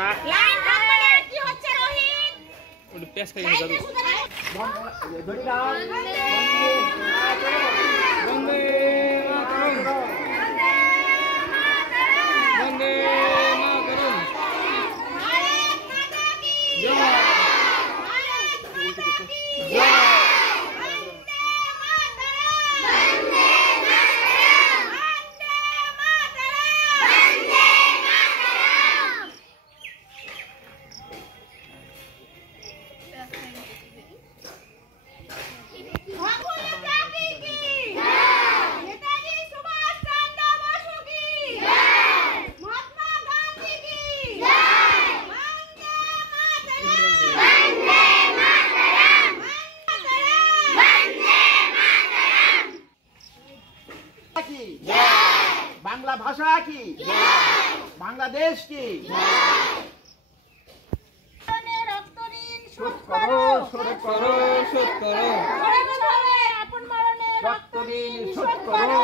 line থামবে না কি হচ্ছে রোহিত ওটা পেশ খাই দাও ধরি দাও বন্দে মাতরম বন্দে মাতরম ভারত মাতা কি জয় ভারত মাতা কি জয় বাংলা ভাষা কি বাংলাদেশ কি রক্ত ঋণ শোধ করো করো শোধ করো শোধ করো আপন মরণে রক্ত ঋণ শোধ করো